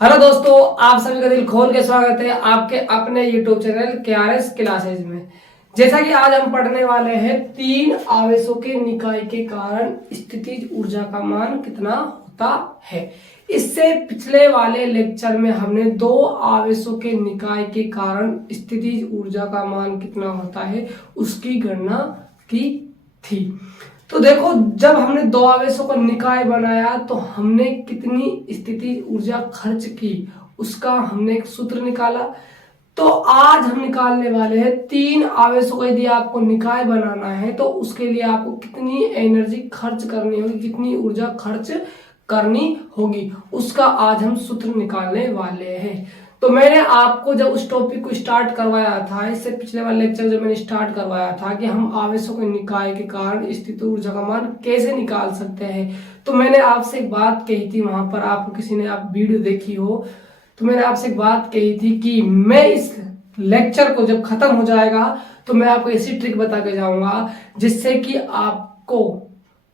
Hello दोस्तों, आप सभी का दिल खोल के स्वागत है आपके अपने यूट्यूब चैनल KRS क्लासेज में। जैसा कि आज हम पढ़ने वाले हैं तीन आवेशों के निकाय के कारण स्थितिज ऊर्जा का मान कितना होता है। इससे पिछले वाले लेक्चर में हमने दो आवेशों के निकाय के कारण स्थितिज ऊर्जा का मान कितना होता है उसकी गणना की थी। तो देखो, जब हमने दो आवेशों का निकाय बनाया तो हमने कितनी स्थिति ऊर्जा खर्च की उसका हमने एक सूत्र निकाला। तो आज हम निकालने वाले हैं तीन आवेशों का यदि आपको निकाय बनाना है तो उसके लिए आपको कितनी एनर्जी खर्च करनी होगी, कितनी ऊर्जा खर्च करनी होगी, उसका आज हम सूत्र निकालने वाले हैं। तो मैंने आपको जब उस टॉपिक को स्टार्ट करवाया था, इससे पिछले वाले लेक्चर जब मैंने स्टार्ट करवाया था कि हम आवेशों के निकाय के कारण स्थित ऊर्जा का मान कैसे निकाल सकते हैं, तो मैंने आपसे एक बात कही थी, वहां पर आपको किसी ने आप वीडियो देखी हो तो मैंने आपसे एक बात कही थी कि मैं इस लेक्चर को जब खत्म हो जाएगा तो मैं आपको ऐसी ट्रिक बता के जाऊंगा जिससे कि आपको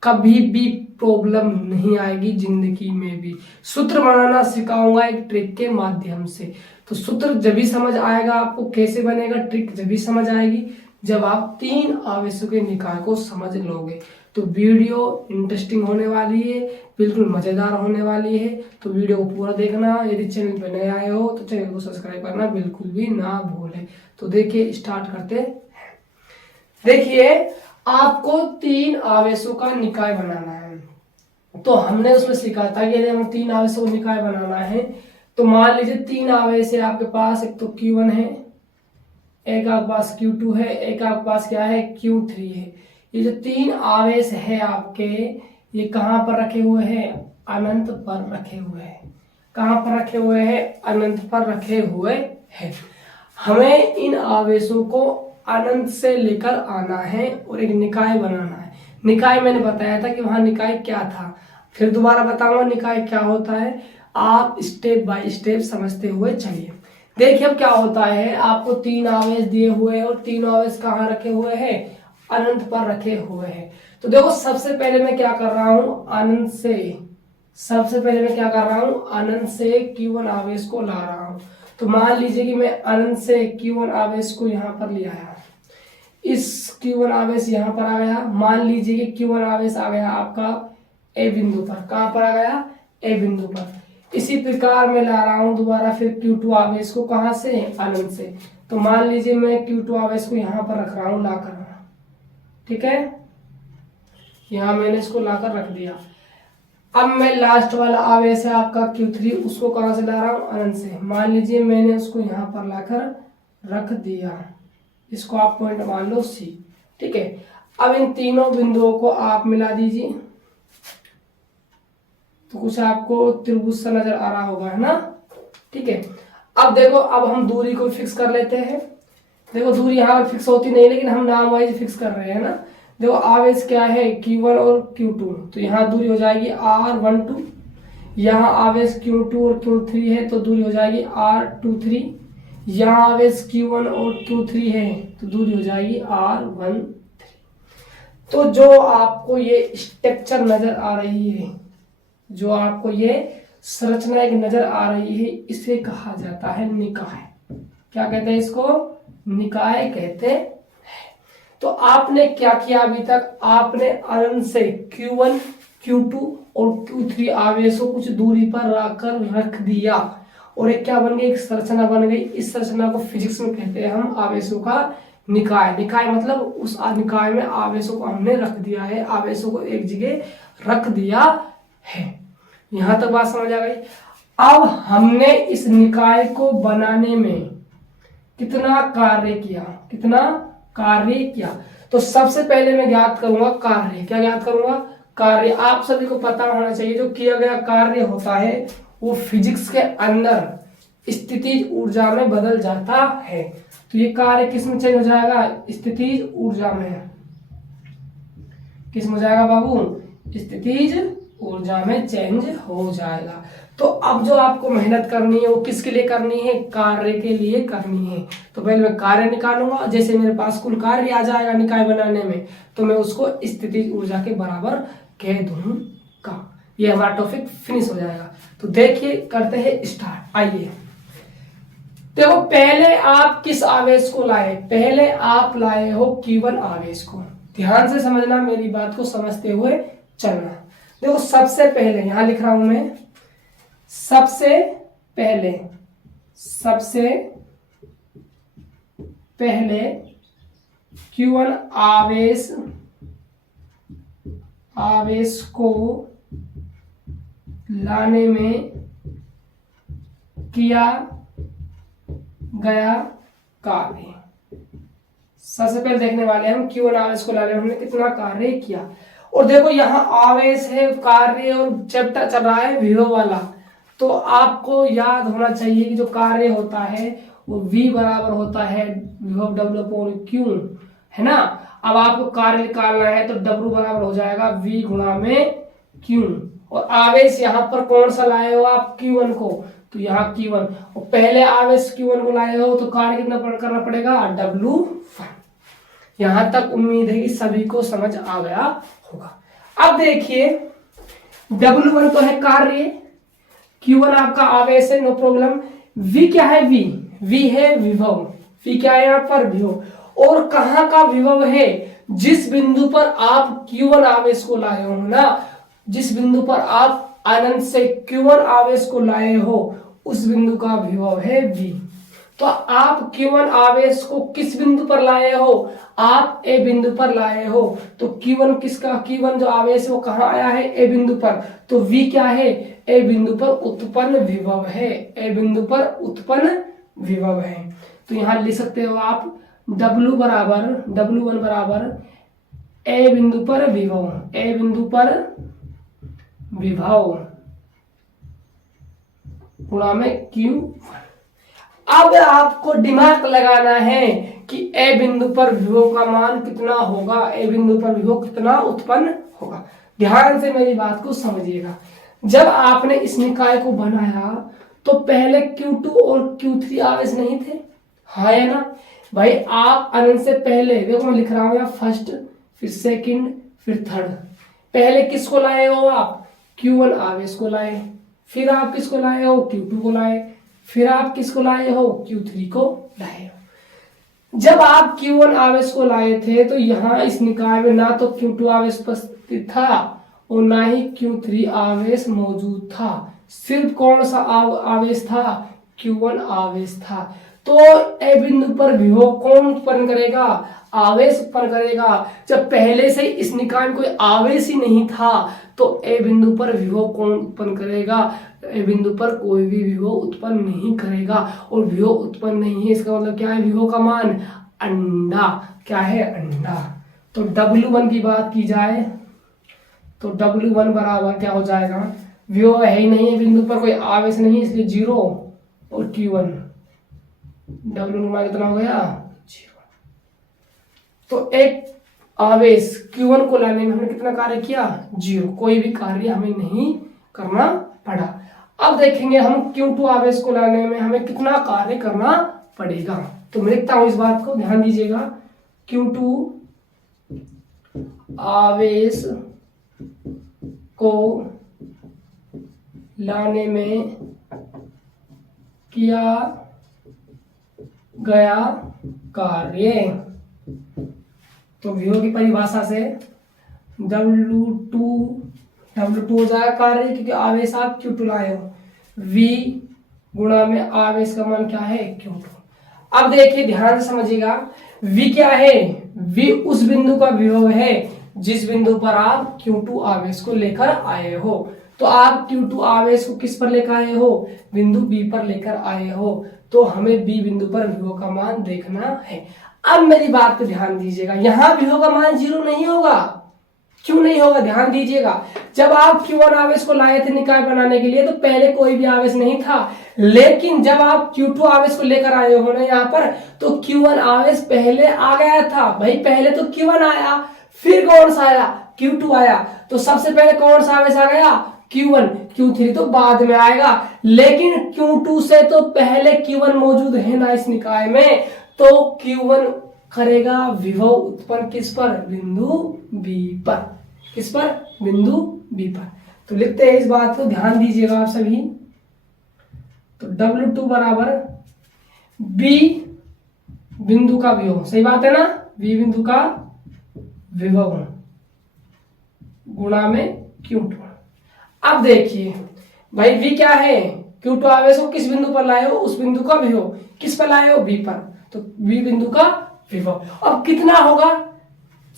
कभी भी प्रॉब्लम नहीं आएगी जिंदगी में भी। सूत्र बनाना सिखाऊंगा एक ट्रिक के माध्यम से। तो सूत्र जब भी समझ आएगा आपको कैसे बनेगा, ट्रिक जब भी समझ आएगी जब आप तीन आवेशों के निकाय को समझ लोगे। तो वीडियो इंटरेस्टिंग होने वाली है, बिल्कुल मजेदार होने वाली है। तो वीडियो को पूरा देखना। यदि चैनल पर नए आए हो तो चैनल को सब्सक्राइब करना बिल्कुल भी ना भूलें। तो देखिए, स्टार्ट करते हैं। देखिए, आपको तीन आवेशों का निकाय बनाना है। तो हमने उसमें सीखा था कि यदि हम तीन आवेशों का निकाय बनाना है तो मान लीजिए तीन आवेश है आपके पास। एक तो Q1 है, एक आपके पास Q2 है, एक आपके पास क्या है Q3 है। ये जो तीन आवेश है आपके, ये कहाँ पर रखे हुए हैं? अनंत पर रखे हुए हैं। कहाँ पर रखे हुए हैं? अनंत पर रखे हुए हैं। हमें इन आवेशों को अनंत से लेकर आना है और एक निकाय बनाना है। निकाय मैंने बताया था कि वहां निकाय क्या था, फिर दोबारा बताऊंगा निकाय क्या होता है। आप स्टेप बाय स्टेप समझते हुए चलिए। देखिए अब क्या होता है, आपको तीन आवेश दिए हुए हैं और तीनों आवेश कहाँ रखे हुए हैं? अनंत पर रखे हुए हैं। तो देखो, सबसे पहले मैं क्या कर रहा हूं, अनंत से अनंत से Q1 आवेश को ला रहा हूं। तो मान लीजिए कि मैं अनंत से Q1 आवेश को यहां पर ले आया। इस Q1 आवेश यहां पर आ गया। मान लीजिए कि Q1 आवेश आ गया आपका ए बिंदु पर। कहां पर आ गया? ए बिंदु पर। इसी प्रकार मैं ला रहा हूं दोबारा फिर Q2 आवेश को। कहां से? अनंत से। तो मान लीजिए मैं Q2 आवेश को यहां पर रख रहा हूं लाकर। ठीक है, यहां मैंने इसको लाकर रख दिया। अब मैं लास्ट वाला आवेश है आपका Q3, उसको कहां से ला रहा हूं? अनंत से। मान लीजिए मैंने उसको यहां पर लाकर रख दिया। इसको आप पॉइंट मान लो C। ठीक है, अब इन तीनों बिंदुओं को आप मिला दीजिए तो कुछ आपको त्रिभुज सा नजर आ रहा होगा, है ना? ठीक है, अब देखो, अब हम दूरी को फिक्स कर लेते हैं। देखो, दूरी यहाँ पर फिक्स होती नहीं, लेकिन हम नाम वाइज फिक्स कर रहे हैं ना। देखो, आवेश क्या है? Q1 और Q2। तो यहाँ दूरी हो जाएगी R12। यहाँ आवेश Q2 और Q3 है तो दूरी हो जाएगी R23। यहाँ आवेश Q1 और Q3 है तो दूरी हो जाएगी R13। तो जो आपको ये स्ट्रक्चर नजर आ रही है, जो आपको ये संरचना एक नजर आ रही है, इसे कहा जाता है निकाय। क्या कहते हैं इसको? निकाय कहते हैं। तो आपने क्या किया अभी तक? आपने अनंत से Q1, Q2 और Q3 आवेशों कुछ दूरी पर रखकर रख दिया और एक क्या बन गई? एक संरचना बन गई। इस संरचना को फिजिक्स में कहते हैं हम आवेशों का निकाय। निकाय मतलब उस निकाय में आवेशों को हमने रख दिया है, आवेशों को एक जगह रख दिया है। यहां तक बात समझ आ गई। अब हमने इस निकाय को बनाने में कितना कार्य किया? तो सबसे पहले मैं ज्ञात करूंगा कार्य। क्या ज्ञात करूंगा? कार्य। आप सभी को पता होना चाहिए जो किया गया कार्य होता है वो फिजिक्स के अंदर स्थितिज ऊर्जा में बदल जाता है। तो ये कार्य किस में चेंज हो जाएगा? स्थितिज ऊर्जा में। किस में हो जाएगा बाबू? स्थितिज ऊर्जा में चेंज हो जाएगा। तो अब जो आपको मेहनत करनी है वो किसके लिए करनी है? कार्य के लिए करनी है। तो पहले मैं कार्य निकालूंगा। जैसे मेरे पास कुल कार्य आ जाएगा निकाय बनाने में तो मैं उसको स्थितिज ऊर्जा के बराबर कह दूंगा। ये हमारा टॉपिक फिनिश हो जाएगा। तो देखिए करते हैं स्टार्ट। आइए देखो, पहले आप किस आवेश को लाए? पहले आप लाए हो Q1 आवेश को। ध्यान से समझना, मेरी बात को समझते हुए चलना। देखो सबसे पहले यहां लिख रहा हूं मैं, सबसे पहले Q1 आवेश को लाने में किया गया कार्य। सबसे पहले देखने वाले हम Q1 आवेश को लाने में हमने कितना कार्य किया। और देखो यहाँ आवेश है, कार्य, और चैप्टर चल रहा है विभव वाला, तो आपको याद होना चाहिए कि जो कार्य होता है वो V बराबर होता है विभव W/Q, है ना। अब आपको कार्य निकालना है तो W बराबर हो जाएगा V गुणा में Q। और आवेश यहाँ पर कौन सा लाए हो आप? Q1 को, तो यहाँ Q1। और पहले आवेश Q1 को लाए हो तो कार्य कितना करना पड़ेगा? W1। यहां तक उम्मीद है कि सभी को समझ आ गया होगा। अब देखिए W1 तो है कार्य, Q1 आपका आवेश है, नो प्रॉब्लम। V क्या है? V है विभव। V क्या है यहाँ पर? विभव। और कहां का विभव है? जिस बिंदु पर आप Q1 आवेश को लाए हो ना, जिस बिंदु पर आप अनंत से Q1 आवेश को लाए हो उस बिंदु का विभव है V। तो आप Q1 आवेश को किस बिंदु पर लाए हो? आप A बिंदु पर लाए हो। तो Q1 किसका? Q1 जो आवेश है वो कहां आया है? A बिंदु पर। तो V क्या है? A बिंदु पर उत्पन्न विभव है। A बिंदु पर उत्पन्न विभव है। तो यहां लिख सकते हो आप W1 बराबर A बिंदु पर विभव, A बिंदु पर विभव गुणा में Q1। अब आपको दिमाग लगाना है कि A बिंदु पर विभव का मान कितना होगा, A बिंदु पर विभव कितना उत्पन्न होगा। ध्यान से मेरी बात को समझिएगा। जब आपने इस निकाय को बनाया तो पहले Q2 और Q3 आवेश नहीं थे, हाँ या ना भाई? आप अनंत से पहले, देखो मैं लिख रहा हूं यहाँ फर्स्ट, फिर सेकंड, फिर थर्ड। पहले किसको लाए हो आप? Q1 आवेश को लाए। फिर आप किसको लाए हो? Q2 को लाए। फिर आप किसको लाए हो? Q3 को लाए हो। जब आप Q1 आवेश को लाए थे तो यहां इस निकाय में ना तो Q2 आवेश उपस्थित था और ना ही Q3 आवेश मौजूद था। सिर्फ कौन सा आवेश था? Q1 आवेश था। तो A बिंदु पर विभव कौन उत्पन्न करेगा? आवेश उत्पन्न करेगा। जब पहले से इस निकाय में कोई आवेश ही नहीं था तो A बिंदु पर विभव कौन उत्पन्न करेगा? A बिंदु पर कोई भी विभव उत्पन्न नहीं करेगा। और विभव उत्पन्न नहीं है इसका मतलब क्या है? विभव का मान अंडा। क्या है? अंडा। तो W1 की बात की जाए तो W1 बराबर क्या हो जाएगा? विभव है ही नहीं है, बिंदु पर कोई आवेश नहीं है, इसलिए 0 और Q1। W मान कितना हो गया? 0। तो एक आवेश Q1 को लाने में हमने कितना कार्य किया? 0। कोई भी कार्य हमें नहीं करना पड़ा। अब देखेंगे हम Q2 आवेश को लाने में हमें कितना कार्य करना पड़ेगा। तो मैं लिखता हूं इस बात को, ध्यान दीजिएगा। Q2 आवेश को लाने में किया गया कार्य। तो विभव की परिभाषा से W2 हो जाएगा कार्य, क्योंकि आवेश आप Q2 लाए हो। V गुणा में आवेश का मान क्या है? Q2। अब देखिए ध्यान से समझिएगा, V क्या है? V उस बिंदु का विभव है जिस बिंदु पर आप Q2 आवेश को लेकर आए हो। तो आप Q2 आवेश को किस पर लेकर आए हो? बिंदु B पर लेकर आए हो। तो हमें B बिंदु पर विभव का मान देखना है। अब मेरी बात पे ध्यान दीजिएगा, यहां विभव का मान 0 नहीं होगा। क्यों नहीं होगा? ध्यान दीजिएगा। जब आप Q1 आवेश को लाए थे निकाय बनाने के लिए तो पहले कोई भी आवेश नहीं था, लेकिन जब आप Q2 आवेश को लेकर आए हो ना यहाँ पर, तो Q1 आवेश पहले आ गया था। भाई पहले तो Q1 आया, फिर कौन सा आया? Q2 आया। तो सबसे पहले कौन सा आवेश आ गया? Q1। Q3 तो बाद में आएगा, लेकिन Q2 से तो पहले Q1 मौजूद है ना इस निकाय में। तो Q1 करेगा विभव उत्पन्न किस पर? बिंदु B पर। किस पर? बिंदु B पर। तो लिखते हैं इस बात को, ध्यान दीजिएगा आप सभी। तो W2 बराबर B बिंदु का विभव, सही बात है ना, B बिंदु का विभव गुणा में Q2। अब देखिए भाई V क्या है, Q2 आवेश को किस बिंदु पर लाए हो, उस बिंदु का विभव किस पर लाए हो, B पर, तो B बिंदु का विभव अब कितना होगा,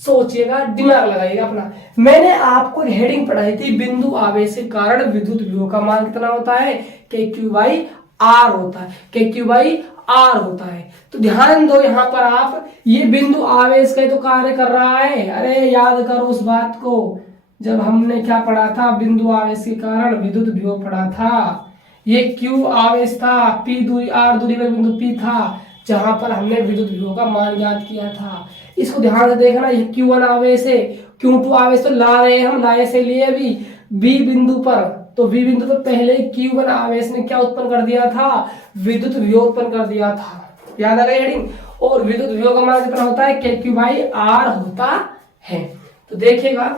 सोचिएगा, दिमाग लगाइएगा अपना। मैंने आपको हेडिंग पढ़ाई थी, बिंदु आवेश के कारण विद्युत विभव का मान कितना होता है, KQ/R होता है, KQ/R होता है। तो ध्यान दो यहाँ पर आप, ये बिंदु आवेश का तो कार्य कर रहा है, अरे याद करो उस बात को जब हमने क्या पढ़ा था, बिंदु आवेश के कारण विद्युत विभव पढ़ा था। ये Q आवेश था, P दूरी R दूरी पर बिंदु P था जहां पर हमने विद्युत विभव का मान ज्ञात किया था। इसको ध्यान से देखना, ये Q1 आवेश है, Q2 आवेश तो ला रहे हैं हम, लाए से लिए भी B बिंदु पर, तो B बिंदु पर पहले Q1 आवेश ने क्या उत्पन्न कर दिया था, विद्युत विभव उत्पन्न कर दिया था, याद आ गई हेडिंग। और विद्युत विभव का मान कितना होता है, KQ/R होता है। तो देखिएगा,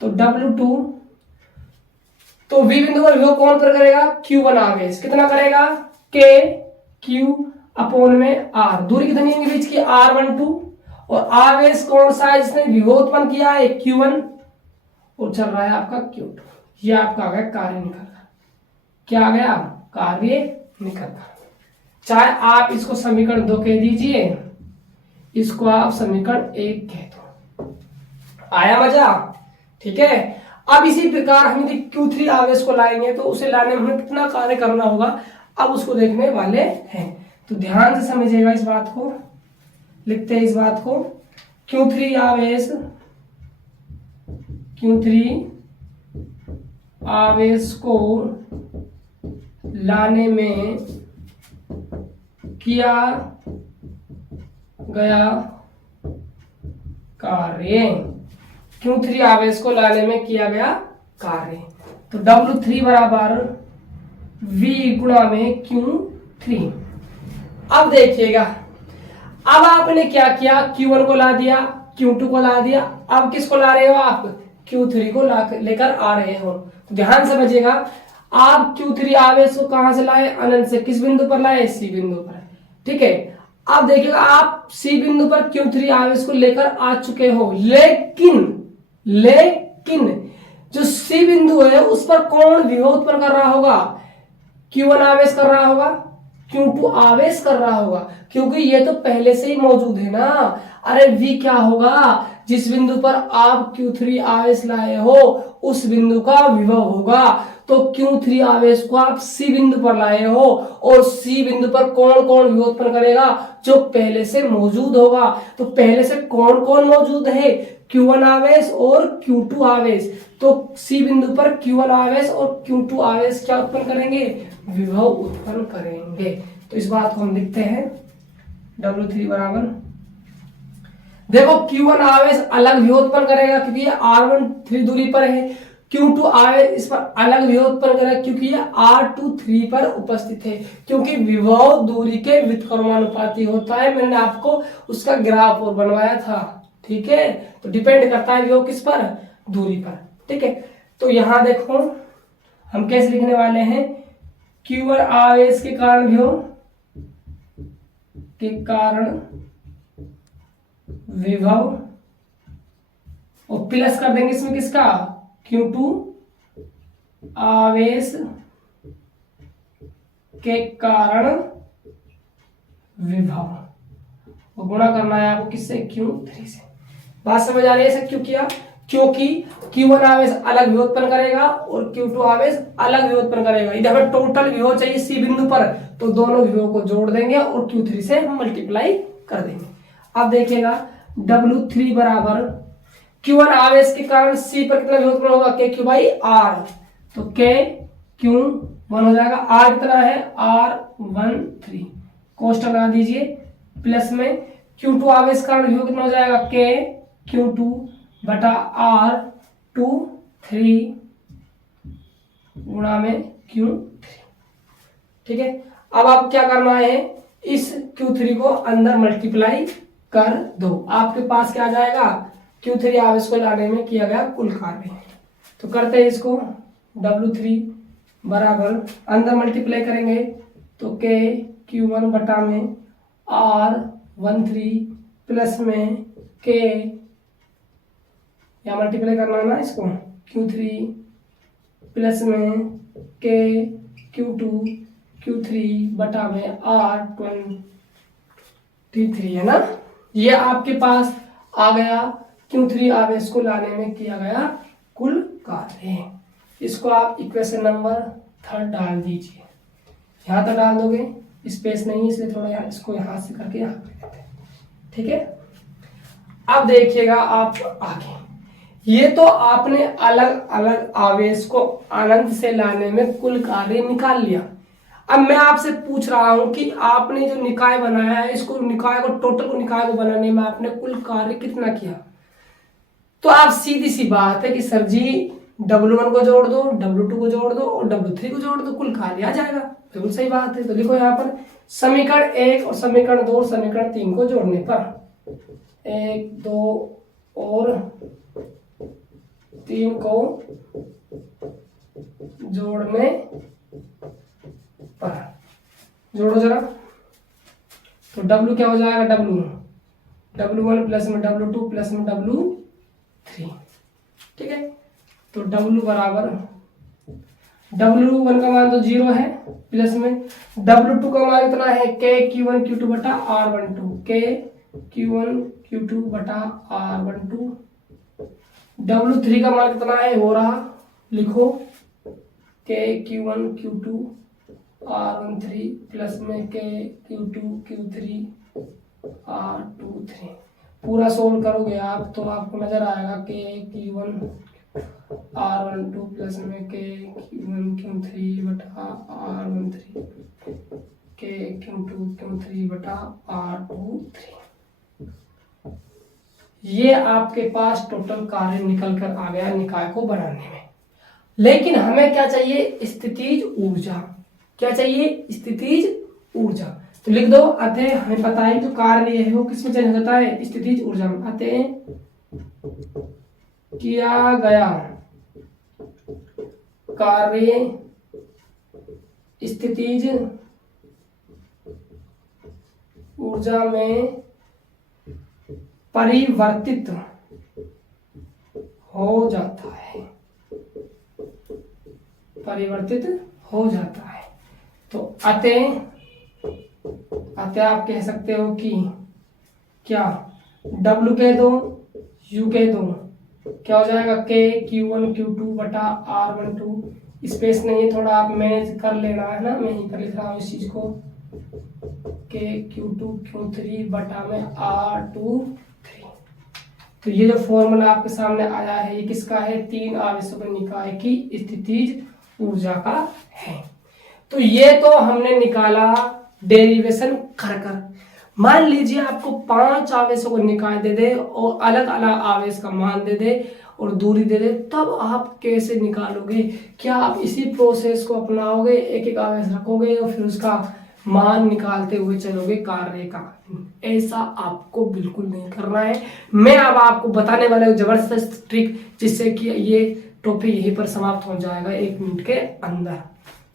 तो W2, तो V बिंदु का विभव कौन पर करेगा, Q1 आवेश कितना करेगा, KQ/R, दूरी कितनी है बीच की, R12, और आवेश कौन सा है जिसने विभव उत्पन्न किया है, Q1, और चल रहा है आपका Q2। ये आपका आ गया कार्य निकल कर, क्या आ गया, कार्य निकल कर। चाहे आप इसको समीकरण 2 कह दीजिए, इसको आप समीकरण 1 कह दो, आया मजा, ठीक है। अब इसी प्रकार हम यदि Q3 आवेश को लाएंगे तो उसे लाने में हमें कितना कार्य करना होगा, अब उसको देखने वाले हैं। तो ध्यान से समझिएगा इस बात को, लिखते हैं इस बात को, Q3 आवेश को लाने में किया गया कार्य, Q3 आवेश को लाने में किया गया कार्य, तो W3 बराबर V गुणा में Q3। अब देखिएगा, अब आपने क्या किया, Q1 को ला दिया, Q2 को ला दिया, अब किसको ला रहे हो आप, Q3 को लेकर आ रहे हो। तो ध्यान समझिएगा, आप Q3 आवेश को कहां से लाए, अनंत से, किस बिंदु पर लाए, C बिंदु पर, ठीक है। अब देखिएगा, आप C बिंदु पर Q3 आवेश को लेकर आ चुके हो, लेकिन जो C बिंदु है उस पर कौन विभव उत्पन्न कर रहा होगा, Q1 आवेश कर रहा होगा, Q2 आवेश कर रहा होगा, क्योंकि ये तो पहले से ही मौजूद है ना। अरे V क्या होगा, जिस बिंदु पर आप Q3 आवेश लाए हो उस बिंदु का विभव होगा। तो Q3 आवेश को आप C बिंदु पर लाए हो, और C बिंदु पर कौन कौन विभव उत्पन्न करेगा, जो पहले से मौजूद होगा। तो पहले से कौन कौन मौजूद है, Q1 आवेश और Q2 आवेश। तो C बिंदु पर Q1 आवेश और Q2 आवेश क्या उत्पन्न करेंगे, विभव उत्पन्न करेंगे। तो इस बात को हम लिखते हैं, W3 बराबर, देखो Q1 आवेश अलग विभव उत्पन्न करेगा क्योंकि ये R13 दूरी पर है, Q2 आवेश इस पर अलग विभव उत्पन्न करेगा क्योंकि ये R23 पर उपस्थित है, क्योंकि विभव दूरी के व्युत्क्रमानुपाती होता है। मैंने आपको उसका ग्राफ और बनवाया था, ठीक है। तो डिपेंड करता है विभव किस पर, दूरी पर, ठीक है। तो यहां देखो हम कैसे लिखने वाले हैं, Q1 आवेश के कारण विभव और प्लस कर देंगे इसमें किसका, Q2 आवेश के कारण विभव, और गुणा करना है आपको किससे, Q3 से। बात समझ आ रही है, ऐसा क्यों किया, क्योंकि Q1 आवेश अलग विभव उत्पन्न करेगा और Q2 आवेश अलग विभव उत्पन्न करेगा। इधर हमें टोटल विभव चाहिए C बिंदु पर, तो दोनों विभव को जोड़ देंगे और Q3 से हम मल्टीप्लाई कर देंगे। अब देखिएगा, W3 बराबर Q1 आवेश के कारण C पर कितना विभव उत्पन्न होगा, KQ/R, तो KQ1 हो जाएगा, R कितना है, R13, कोष्टक लगा दीजिए, प्लस में Q2 आवेश कारण विभव कितना हो जाएगा, KQ2 बटा R23 गुणा में Q3, ठीक है। अब आप क्या करना है, इस Q3 को अंदर मल्टीप्लाई कर दो, आपके पास क्या आ जाएगा, Q3 आवेश को लाने में किया गया कुल कार्य। तो करते हैं इसको, W3 बराबर अंदर मल्टीप्लाई करेंगे तो K Q1 बटा में R13 प्लस में K, या मल्टीप्लाई करना है ना इसको, Q3 प्लस में K Q2 Q3 बटा में R23 है ना। ये आपके पास आ गया Q3 आवेश को लाने में किया गया कुल कार्य। इसको आप इक्वेशन नंबर 3 डाल दीजिए, यहाँ तक डाल दोगे, स्पेस नहीं इसलिए थोड़ा यहाँ इसको यहाँ से करके यहाँ पे लेते हैं, ठीक है। अब देखिएगा आप आगे, ये तो आपने अलग अलग आवेश को अनंत से लाने में कुल कार्य निकाल लिया। अब मैं आपसे पूछ रहा हूं कि आपने जो निकाय बनाया है, इसको निकाय को टोटल को निकाय को बनाने में आपने कुल कार्य कितना किया। तो आप सीधी सी बात है कि सर जी W1 को जोड़ दो, W2 को जोड़ दो और W3 को जोड़ दो, कुल कार्य आ जाएगा। बिल्कुल सही बात है। तो लिखो यहाँ पर समीकरण 1 और समीकरण 2 और समीकरण 3 को जोड़ने पर 1, 2 और 3 को जोड़ने पर जोड़ो जरा, तो W क्या हो जाएगा, W1 प्लस में W2 प्लस में W3, ठीक है। तो W बराबर W1 का मान तो 0 है, प्लस में W2 का मान इतना है K Q1 Q2 बटा R12, K Q1 Q2 बटा R12। W3 का मान कितना है, हो रहा, लिखो K Q1 Q2 R13 plus में K Q2 Q3 R23। पूरा सोल्व करोगे आप तो आपको नजर आएगा K Q1 R12 प्लस में K Q1 Q3 बटा R13 K Q2 Q3 बटा R23। ये आपके पास टोटल कार्य निकल कर आ गया निकाय को बनाने में। लेकिन हमें क्या चाहिए, स्थितिज ऊर्जा। क्या चाहिए, स्थितिज ऊर्जा। तो लिख दो, अतः हमें पता है जो कार्य है वो किसमें चेंज होता है, स्थितिज ऊर्जा में। अतः किया गया कार्य स्थितिज ऊर्जा में परिवर्तित हो जाता है, परिवर्तित हो जाता है। तो अतः आप कह सकते हो कि क्या, W कह दो, U कह दो, क्या हो जाएगा K Q1 Q2 बटा R12। स्पेस नहीं है, थोड़ा आप मैनेज कर लेना है ना, मैं ही कर लिख रहा हूँ इस चीज को, K Q2 Q3 बटा में R23। तो ये जो फॉर्मूला आपके सामने आया है ये किसका है, 3 आवेशों के निकाय की स्थितिज ऊर्जा का है। तो ये तो हमने निकाला डेरिवेशन कर कर। मान लीजिए आपको 5 आवेशों को निकाय दे दे और अलग अलग आवेश का मान दे दे और दूरी दे दे, तब आप कैसे निकालोगे। क्या आप इसी प्रोसेस को अपनाओगे, एक एक आवेश रखोगे और फिर उसका मान निकालते हुए चलोगे कार्य का। ऐसा आपको बिल्कुल नहीं करना है। मैं अब आपको बताने वाला हूं जबरदस्त ट्रिक, जिससे कि ये टॉपिक यहीं पर समाप्त हो जाएगा 1 मिनट के अंदर।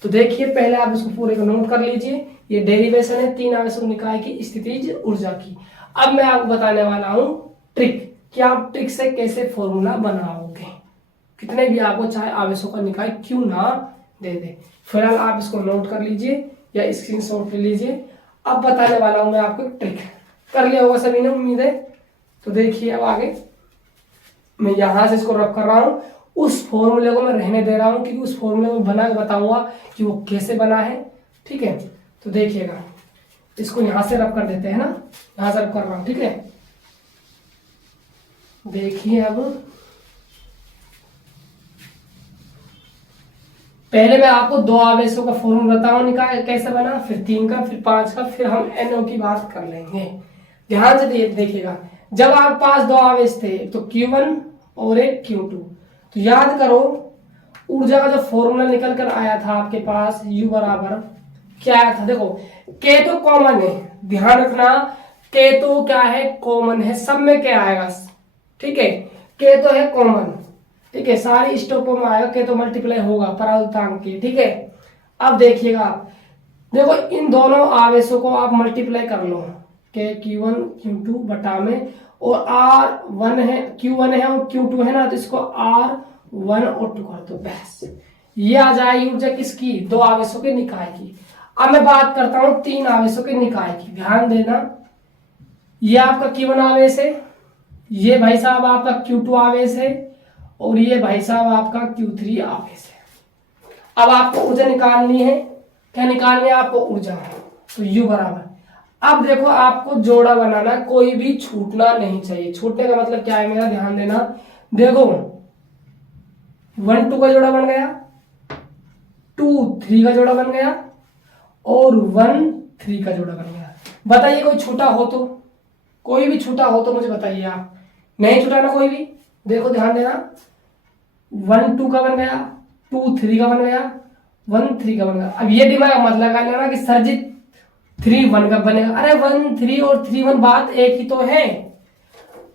तो देखिए, पहले आप इसको पूरे को नोट कर लीजिए। ये डेरिवेशन है 3 आवेशों निकाय की स्थितिज ऊर्जा की। अब मैं आपको बताने वाला हूं ट्रिक, कि आप ट्रिक से कैसे फॉर्मूला बनाओगे, कितने भी आपको चाहे आवेशों का निकाय क्यों ना दे दे। फिलहाल आप इसको नोट कर लीजिए या स्क्रीनशॉट ले लीजिए। अब बताने वाला हूं मैं आपको ट्रिक। कर लिया होगा सभी ने, उम्मीद है। तो देखिए, अब आगे मैं यहां से इसको रब कर रहा हूं, उस फॉर्मूले को मैं रहने दे रहा हूं क्योंकि उस फॉर्मूले को बना के बताऊंगा कि वो कैसे बना है, ठीक है। तो देखिएगा, इसको यहां से रब कर देते हैं ना, यहां से रब कर रहा हूं, ठीक है। देखिए, अब पहले मैं आपको 2 आवेशों का फॉर्मूला बताऊं निकाय कैसे बना, फिर 3 का, फिर 5 का, फिर हम NO की बात कर लेंगे। ध्यान से देखिएगा, जब आप पास 2 आवेश थे, तो Q1 और एक Q2, तो याद करो ऊर्जा का जो फॉर्मूला निकल कर आया था आपके पास, U बराबर क्या आया था, देखो K तो कॉमन है, ध्यान रखना K तो क्या है, कॉमन है, सब में क्या आएगा, ठीक है। K तो है कॉमन, ठीक है, सारी स्टॉपों में आएगा के तो मल्टीप्लाई होगा परावर्तांक के। ठीक है, अब देखिएगा आप, देखो इन दोनों आवेशों को आप मल्टीप्लाई कर लो के Q1 Q2 बटा में, और R1 है Q1 है और Q2 है ना, तो इसको R1 और 2 कर दो, बस ये आ जाएगी ऊर्जा किसकी, दो आवेशों के निकाय की। अब मैं बात करता हूं तीन आवेशों के निकाय की, ध्यान देना। ये आपका Q1 आवेश है, ये भाई साहब आपका Q2 आवेश है, और ये भाई साहब आपका Q3 आवेश है। अब आपको ऊर्जा निकालनी है, क्या निकालनी है आपको, ऊर्जा, तो U बराबर। अब देखो आपको जोड़ा बनाना, कोई भी छूटना नहीं चाहिए। छूटने का मतलब क्या है मेरा, ध्यान देना। देखो 1 2 का जोड़ा बन गया, 2 3 का जोड़ा बन गया, और 1 3 का जोड़ा बन गया। बताइए कोई छूटा हो तो, कोई भी छूटा हो तो मुझे बताइए आप। नहीं छूटा ना कोई भी, देखो ध्यान देना, 1 2 का बन गया, 2 3 का बन गया, 1 3 का बन गया। अब ये दिमाग मत लगा लेना कि सरजीत 3 1 का बनेगा, अरे 1 3 और 3 1 बात एक ही तो है।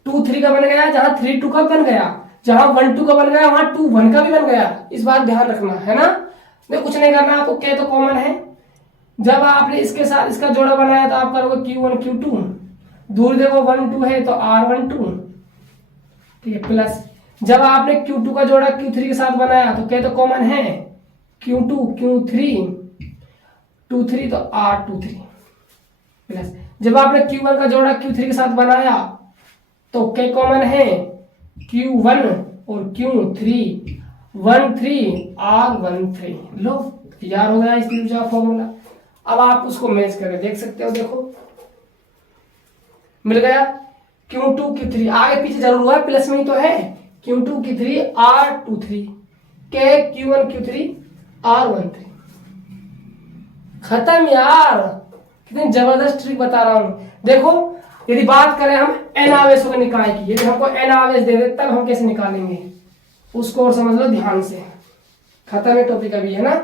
2 3 का बन गया जहां 3 2 का बन गया, जहां 1 2 का बन गया वहां 2 1 का भी बन गया। इस बात ध्यान रखना है ना, मैं कुछ नहीं करना आपको, क्या तो कॉमन है। जब आपने इसके साथ इसका जोड़ा बनाया तो आप करोगे Q1 Q2, दूर देखो 1 2 है तो R1 2, ठीक है, प्लस जब आपने Q2 का जोड़ा Q3 के साथ बनाया तो क्या तो कॉमन है, Q2 Q3 2 3 तो R2 3, प्लस जब आपने Q1 का जोड़ा Q3 के साथ बनाया तो क्या कॉमन है, Q1 और Q3 1 3 R1 3। लो तैयार हो गया इस ऊर्जा फॉर्मूला। अब आप उसको मैच करके देख सकते हो, देखो मिल गया Q2 Q3, आगे पीछे जरूर हुआ प्लस में ही तो है, Q2 Q3 R23 के Q1 Q3 R1 3। खत्म यार, कितनी जबरदस्त ट्रिक बता रहा हूं। देखो यदि बात करें हम n आवेशों के निकाय की, यदि हमको n आवेश दे दे तब हम कैसे निकालेंगे उसको और समझ लो ध्यान से। खत्म है टॉपिक अभी, है ना।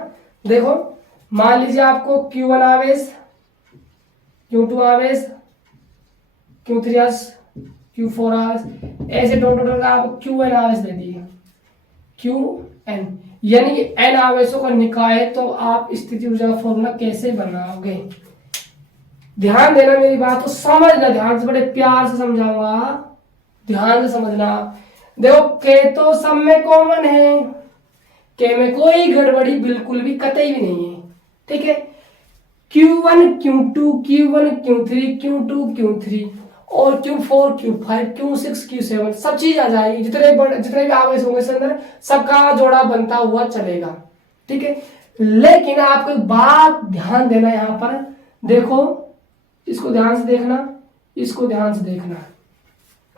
देखो मान लीजिए आपको Q1 आवेश, Q2 आवेश, Q3 आवेश, Q4 आवेश, ऐसे टोटल का आपको Qn आवेश दे दिए, Qn यानी कि n आवेशों का निकाय। तो आप स्थिति ऊर्जा का फॉर्मूला कैसे बनाओगे, ध्यान देना मेरी बात को, समझना ध्यान से, बड़े प्यार से समझाऊंगा, ध्यान से समझना। देखो के तो सब में कॉमन है, के में कोई गड़बड़ी बिल्कुल भी कतई भी नहीं है, ठीक है। Q1 Q2 Q1 Q3 Q2 Q3 और Q4 Q5 Q6 Q7 सब चीज आ जाएगी, जितने भी आवेश होंगे इसके अंदर सबका जोड़ा बनता हुआ चलेगा, ठीक है। लेकिन आपको एक बात ध्यान देना यहाँ पर, देखो इसको ध्यान से देखना, इसको ध्यान से देखना,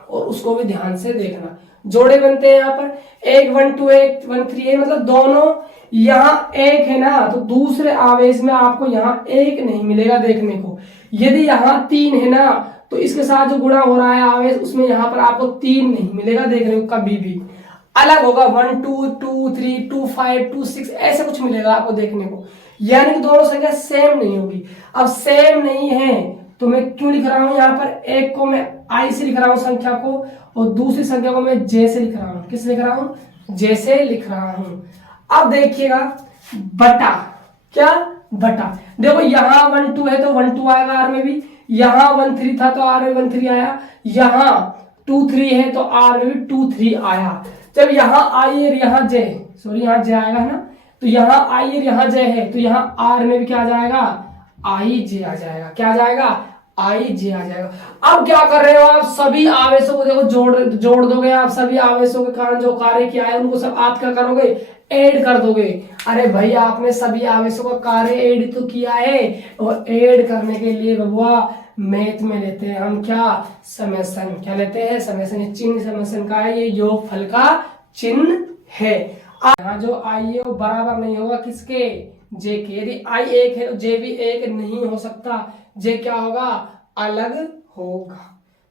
और उसको भी ध्यान से देखना। जोड़े बनते हैं यहाँ पर, एक 1 2 एक 1 3 है, मतलब दोनों यहाँ एक है ना, तो दूसरे आवेश में आपको यहाँ एक नहीं मिलेगा देखने को। यदि यहाँ 3 है ना, तो इसके साथ जो गुणा हो रहा है आवेश, उसमें यहाँ पर आपको 3 नहीं मिलेगा देखने को, कभी भी अलग होगा। 1 2 2 3 2 5 2 6 ऐसे कुछ मिलेगा आपको देखने को, यानी कि दोनों संख्या सेम नहीं होगी। अब सेम नहीं है तो मैं क्यों लिख रहा हूं यहाँ पर, एक को मैं आई से लिख रहा हूं संख्या को, और दूसरी संख्या को मैं जे से लिख रहा हूं। किस लिख रहा हूं, जे से लिख रहा हूं। अब देखिएगा बटा, क्या बटा, देखो यहाँ 1 2 है तो 1 2 आएगा आर में भी, यहाँ 1 3 था तो आर में 1 3 आया, यहाँ 2 3 है तो आर में भी 2 3 आया। जब यहाँ आई और यहाँ जे, सॉरी यहाँ जे आएगा है ना, तो यहाँ आई और यहाँ जे है, तो यहाँ आर में भी क्या आ जाएगा, आई जे आ जाएगा। क्या आ जाएगा, आई जे आ जाएगा। अब क्या कर रहे हो आप, सभी आवेशों को देखो जोड़ दोगे आप, सभी आवेशों के कारण जो कार्य किया है उनको सब आप क्या करोगे, ऐड कर दोगे। अरे भाई आपने सभी आवेशों का कार्य ऐड तो किया है, और ऐड करने के लिए बबुआ मैथ में लेते हैं हम क्या, समेशन। क्या लेते हैं, समेशन। चिन्ह समेशन का है, ये योगफल का चिन्ह है। यहाँ जो आई है वो बराबर नहीं होगा किसके, जे के। यदि आई एक है तो जे भी एक नहीं हो सकता, जे क्या होगा, अलग होगा।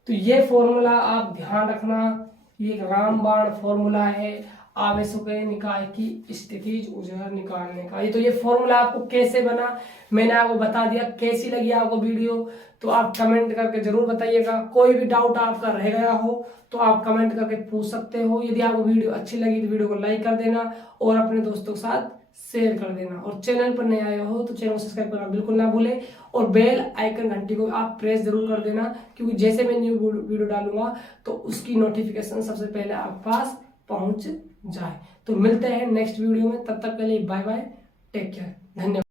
तो ये फॉर्मूला आप ध्यान रखना, ये रामबाण फॉर्मूला है, आवेशों के निकाय की स्थितिज ऊर्जा निकालने का। ये फॉर्मूला आपको कैसे बना मैंने आपको बता दिया। कैसी लगी आपको वीडियो तो आप कमेंट करके जरूर बताइएगा। कोई भी डाउट आपका रह गया हो तो आप कमेंट करके पूछ सकते हो। यदि आपको वीडियो अच्छी लगी तो वीडियो को लाइक कर देना और अपने दोस्तों के साथ शेयर कर देना। और चैनल पर नए आए हो तो चैनल को सब्सक्राइब करना बिल्कुल ना भूले और बेल आइकन घंटी को आप प्रेस जरूर कर देना, क्योंकि जैसे मैं न्यू वीडियो डालूंगा तो उसकी नोटिफिकेशन सबसे पहले आप पास पहुंच जाए। तो मिलते हैं नेक्स्ट वीडियो में, तब तक के लिए बाय बाय, टेक केयर, धन्यवाद।